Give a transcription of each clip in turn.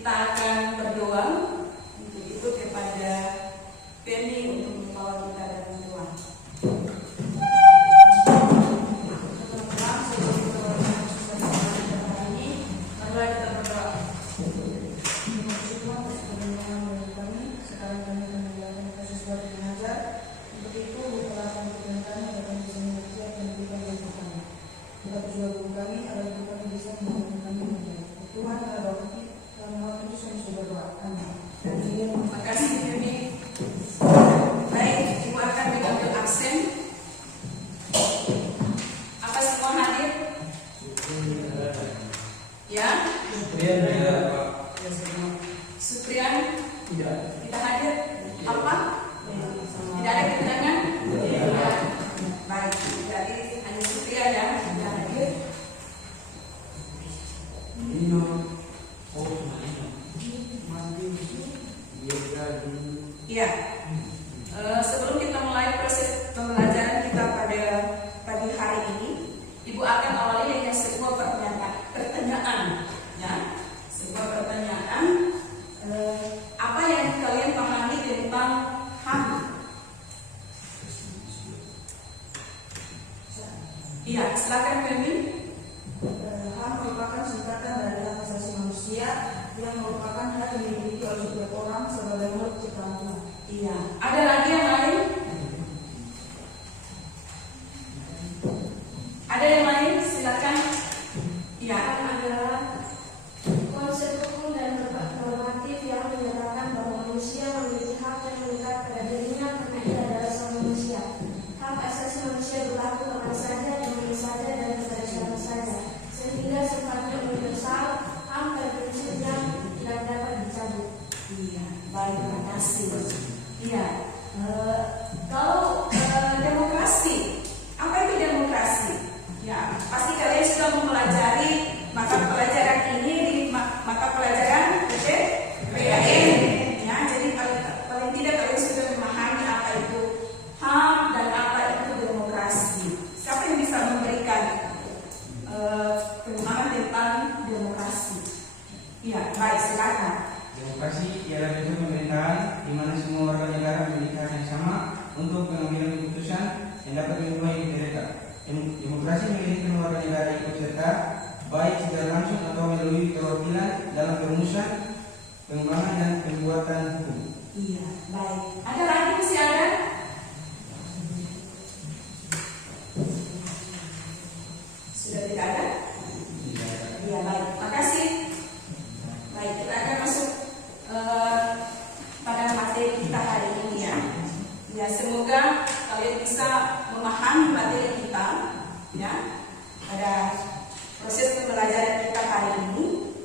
kita akan berdoa untuk ikut kepada Penny untuk membawa kita dalam doa. Sebelum kita mulai proses pembelajaran kita pada pagi hari ini, Ibu akan awali dengan sebuah pertanyaan, ya, sebuah pertanyaan. Apa yang kalian pahami tentang HAM? Iya, silakan Femi. HAM merupakan singkatan dari hak asasi manusia yang merupakan hak yang dimiliki oleh setiap orang sebagai makhluk ciptaan Tuhan. Iya. Ada lagi yang lain? Ada yang lain? Silakan. Iya. Adalah konsep hukum dan normatif yang menyatakan bahwa manusia memiliki hak yang melekat pada dirinya karena ia adalah seorang manusia. Hak asasi manusia berlaku kapan saja, di mana saja, dan kepada siapa saja, sehingga sifatnya universal. HAM pada prinsipnya tidak dapat dicabut. Iya. Baik, terima kasih. Iya. Kalau demokrasi, apa itu demokrasi? Ya, pasti kalian sudah mempelajari mata pelajaran ini di mata pelajaran PKN. Ya, jadi paling tidak kalian sudah memahami apa itu HAM dan apa itu demokrasi. Siapa yang bisa memberikan pemahaman tentang demokrasi? Iya, baik, silakan. Demokrasi ialah bentuk pemerintahan di mana semua warga negara memiliki hak yang sama untuk pengambilan keputusan yang dapat mengubah hidup mereka. Demokrasi mengirimkan warga negara ikut serta baik secara langsung atau melalui perwakilan dalam perumusan, pengembangan dan pembuatan hukum. Iya, baik. Ada lagi masih ada? Sudah tidak ada? Iya, baik. Makasih. Baik, kita akan masuk pada materi kita hari ini ya. Ya, semoga kalian bisa memahami materi kita ya pada proses pembelajaran kita hari ini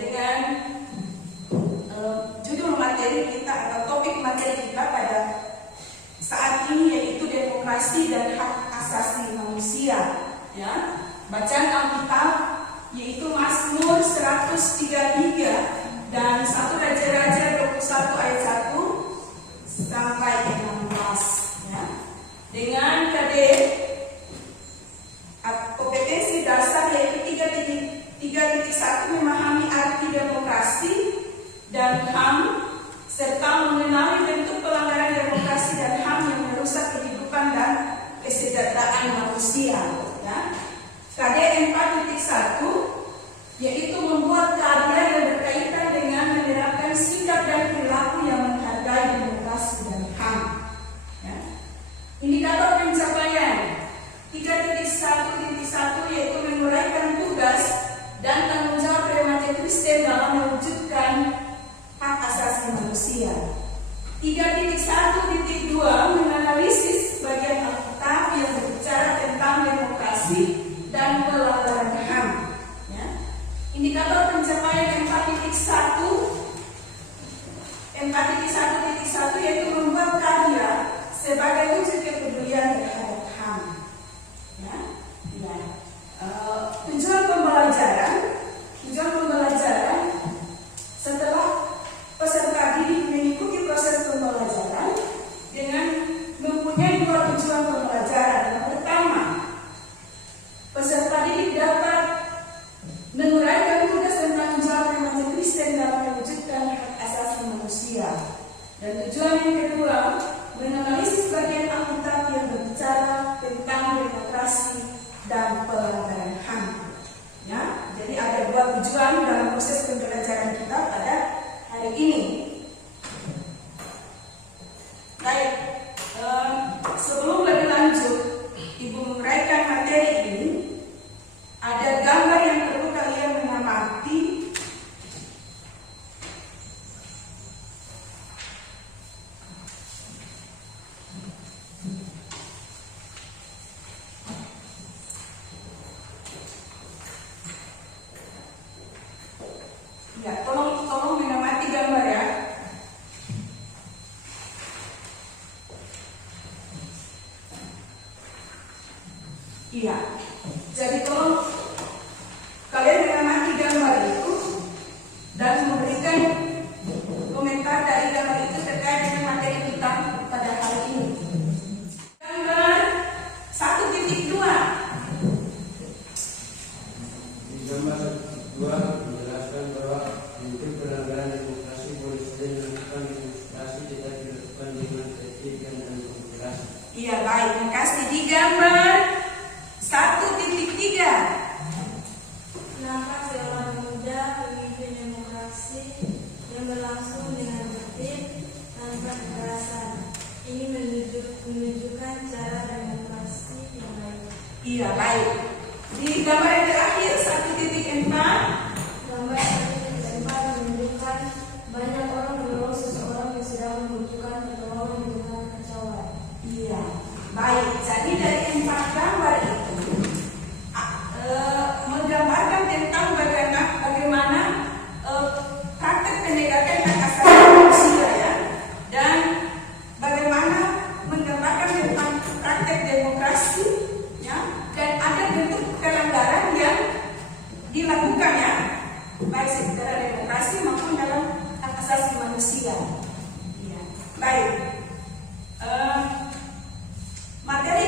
dengan judul materi kita atau topik materi kita pada saat ini yaitu demokrasi dan hak asasi manusia ya. Bacaan Alkitab yaitu Mazmur 133 dan 1 Raja-Raja 21 ayat 1 sampai 16 ya. Dengan KD kompetensi dasar yaitu 3.1 memahami arti demokrasi dan HAM serta mengenali bentuk pelanggaran demokrasi dan HAM yang merusak kehidupan dan kesejahteraan manusia ya. KD 4.1 yaitu membuat karya yang berkaitan dengan menerapkan sikap dan perilaku yang menghargai demokrasi dan HAM ya. Indikator pencapaian 3.1.1 yaitu menguraikan tugas dan tanggung jawab remaja Kristen dalam mewujudkan hak asasi manusia. 3.1.2 menganalisis bagian Alkitab yang berbicara tentang demokrasi dan pelanggaran HAM ya. Indikator pencapaian 4.1.1 yaitu membuat karya sebagai wujud kepedulian terhadap HAM ya. Ya. Tujuan pembelajaran setelah peserta didik mengikuti proses pembelajaran Iya. Jadi tolong kalian mengamati gambar itu dan memberikan komentar dari gambar itu terkait dengan materi kita pada hari ini. Gambar 1.2. Di gambar 2 menjelaskan bahwa untuk pelanggaran demokrasi boleh saja dilakukan demonstrasi tidak dilakukan dengan tertib dan demokrasi. Iya, baik. Terima kasih. Di gambar 1.3. Kenapa seorang muda memimpin demokrasi yang berlangsung dengan tertib tanpa kekerasan? Ini menunjukkan cara demokrasi yang baik. Iya, baik. Di gambar yang terakhir 1.4. Gambar 1.4 menunjukkan banyak orang menolong seseorang yang sedang membutuhkan pertolongan di tengah kekacauan. Iya, baik. Jadi dari 4 gambar itu menggambarkan tentang bagaimana praktek penegakan hak asasi manusia ya, dan bagaimana menggambarkan tentang praktek demokrasi ya, dan ada bentuk pelanggaran yang dilakukan ya, baik secara demokrasi maupun dalam hak asasi manusia. Ya. Baik. Materi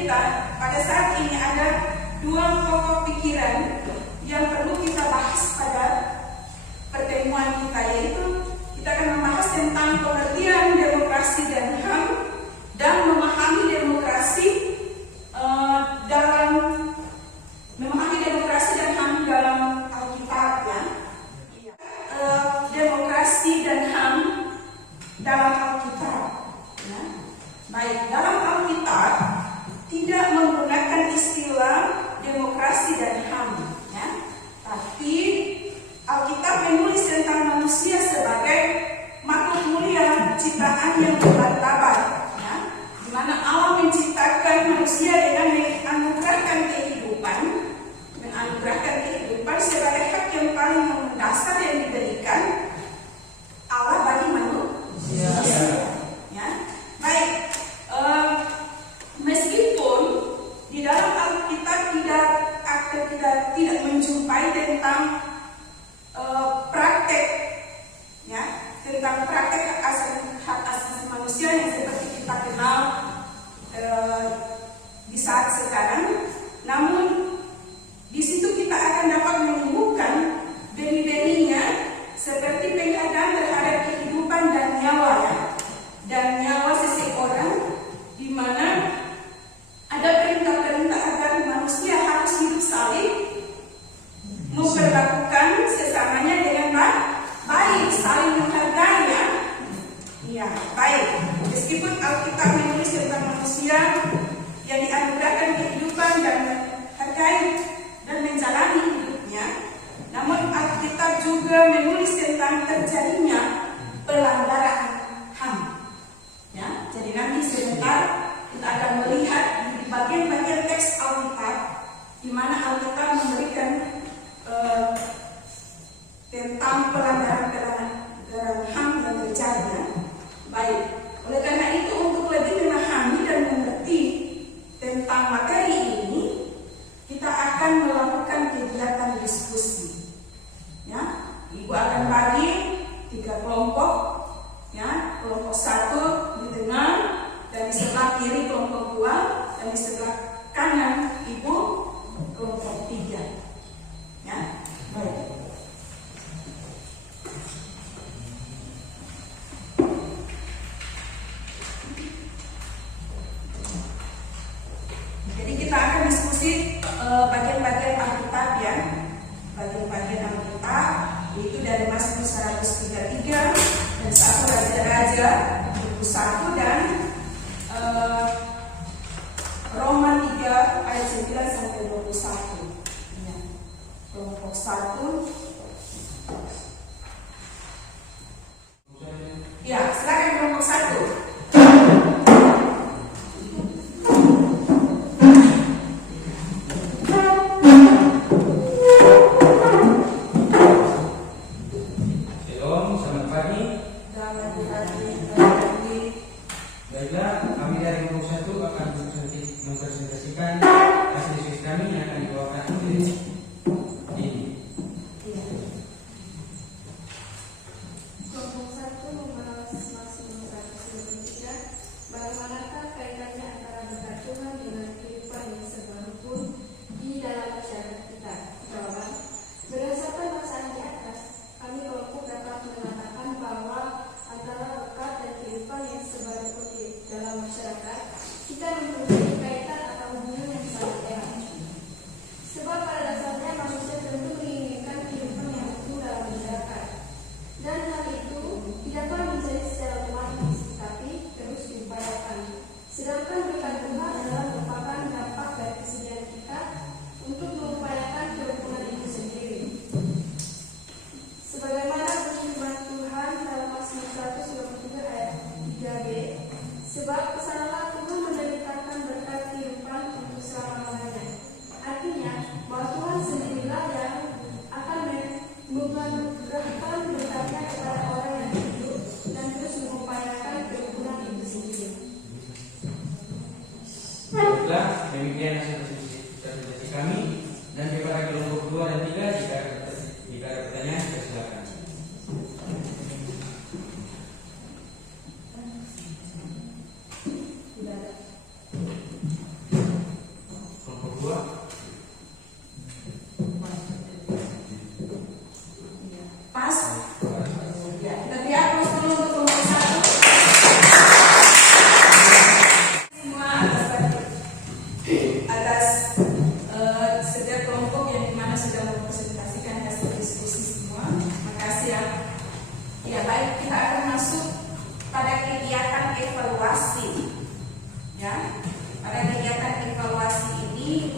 kita pada saat ini ada 2 pokok pikiran yang perlu kita bahas pada pertemuan kita, yaitu kita akan membahas tentang pengertian demokrasi dan HAM dan memahami demokrasi dan HAM dalam Alkitab ya. Demokrasi dan HAM dalam Alkitab ya. Baik, dalam Alkitab tidak menggunakan istilah demokrasi dan HAM ya. Tapi Alkitab menulis tentang manusia sebagai makhluk mulia ciptaan yang bermartabat ya, di mana Allah menciptakan manusia dengan menganugerahkan kehidupan sebagai hak yang paling mendasar yang diberikan Allah bagi manusia. Ya. Baik. Meskipun di dalam Alkitab tidak menjumpai tentang praktek ya, tentang praktek hak asasi manusia yang seperti kita kenal di saat sekarang, namun di situ kita akan dapat menemukan benih-benihnya seperti penghargaan terhadap kehidupan dan nyawa ya, dan nyawa seseorang, di mana ada perintah-perintah agar manusia harus hidup saling memperlakukan sesamanya dengan baik, saling menghargai ya. Ya, baik. Meskipun Alkitab menulis tentang manusia yang dianugerahkan kehidupan dan menghargai dan menjalani hidupnya, namun Alkitab juga menulis tentang terjadinya pelanggaran HAM. Ya, jadi nanti sebentar kita akan melihat di bagian-bagian teks Alkitab di mana Alkitab memberikan tentang pelanggaran HAM yang terjadi ya. Baik, oleh karena itu untuk lebih memahami dan mengerti tentang materi ini, kita akan melakukan kegiatan diskusi ya. Ibu akan bagi 3 kelompok ya, kelompok 1 di tengah, dan di sebelah kiri kelompok 2, dan di sebelah kanan ibu kelompok 3 ya. Baik. Jadi kita akan diskusi bagian-bagian Alkitab ya, bagian-bagian Alkitab, yaitu dari Mazmur 133 dan 1 Raja-Raja 21 dan Roma 3 ayat 9 sampai 21. Ya. Kelompok 1. Ya, silakan kelompok 1. Shalom, selamat pagi. Selamat pagi. Baiklah, kami dari kelompok 1 akan mempresentasikan hasil diskusi kami yang akan dibawakan oleh ini. Kelompok 1 membahas maksimum 193. Bagaimanakah kaitannya antara berkat Tuhan dengan kehidupan yang serba rukun di dalam masyarakat kita? Jawaban: berdasarkan bacaan di atas, kami kelompok dapat mengatakan bahwa antara berkat dan kehidupan yang serba rukun di dalam masyarakat kita mempunyai kaitan atau hubungan yang sangat erat. Sebab pada dasarnya manusia tentu menginginkan kehidupan yang rukun dalam masyarakat, dan hal itu tidak pernah menjadi secara otomatis, tetapi terus diupayakan. Sedangkan berkat Tuhan adalah merupakan dampak dari kesediaan kita untuk mengupayakan kerukunan itu sendiri. Sebagaimana firman Tuhan dalam Mazmur 123 ayat 3b, sebab kesanalah Tuhan menderitakan berkat kehidupan untuk selama-lamanya. Artinya bahwa Tuhan sendirilah yang akan menganugerahkan berkatnya kepada orang yang hidup dan terus mengupayakan kerukunan itu sendiri. Baiklah, demikian hasil presentasi kami, dan kepada kelompok 2 dan 3 jika ada pertanyaan silakan. Tidak ada. Kelompok 2. Pas? Ya, tapi aku dulu untuk kelompok 1. Semua atas setiap kelompok yang dimana sudah mempresentasikan hasil diskusi semua. Makasih ya. Ya baik, kita akan masuk pada kegiatan evaluasi. Ya, pada kegiatan evaluasi ini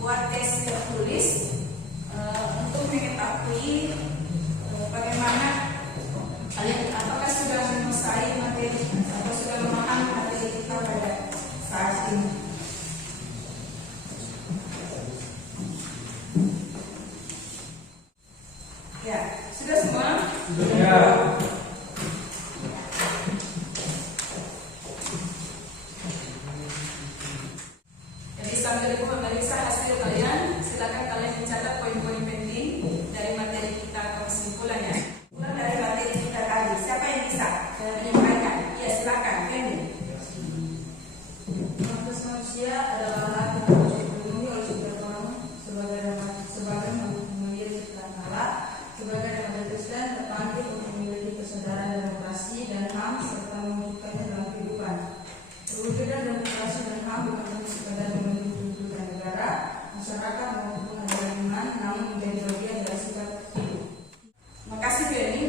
buat tes tertulis untuk mengetahui bagaimana kalian, apakah sudah menguasai materi atau sudah memahami materi kita pada saat ini. Ya, sudah semua? Ya. Jadi sambil ibu memeriksa hasil kalian, silakan kalian mencatat poin-poin penting dari materi kita atau kesimpulannya. Mulai dari materi kita tadi, siapa yang bisa menyampaikan? Ya silakan, Kenny. Hak asasi manusia adalah hak yang harus dipenuhi oleh setiap orang sebagai manusia ciptaan Allah, sebagai remaja Kristen terpanggil untuk memiliki kesadaran demokrasi dan HAM serta mewujudkannya dalam kehidupan. Perwujudan demokrasi dan HAM bukan hanya sekadar memenuhi tuntutan negara, masyarakat maupun negara iman, namun menjadi bagian dari sifat hidup. Makasih Kenny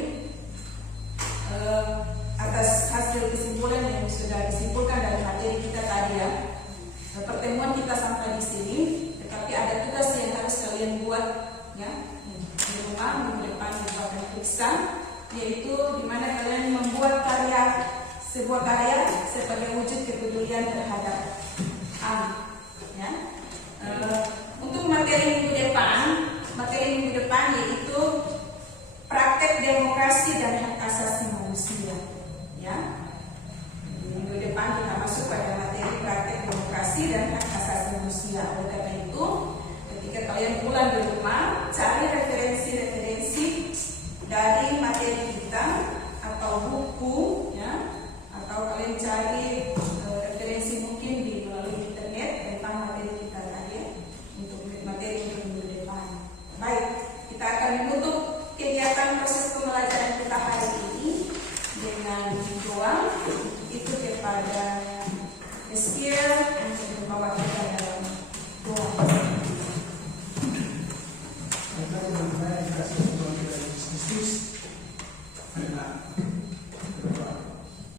atas hasil kesimpulan yang sudah disimpulkan dari materi kita tadi ya. Pertemuan kita sampai di sini, tetapi ada tugas yang harus kalian buat ya di rumah minggu depan kita akan periksa, yaitu di mana kalian membuat sebuah karya sebagai wujud kepedulian terhadap HAM. Ya. Untuk materi minggu depan yaitu praktek demokrasi dan hak asasi manusia. Ya. Minggu depan kita masuk pada materi praktek demokrasi dan hak asasi manusia. Oleh karena itu, ketika kalian pulang di rumah, cari referensi-referensi dari materi kita atau buku, ya, atau kalian cari referensi mungkin melalui internet tentang materi kita tadi untuk materi minggu depan. Baik, kita akan menutup kegiatan proses pembelajaran kita hari ini dengan doa itu kepada Eskil untuk membawa kita dalam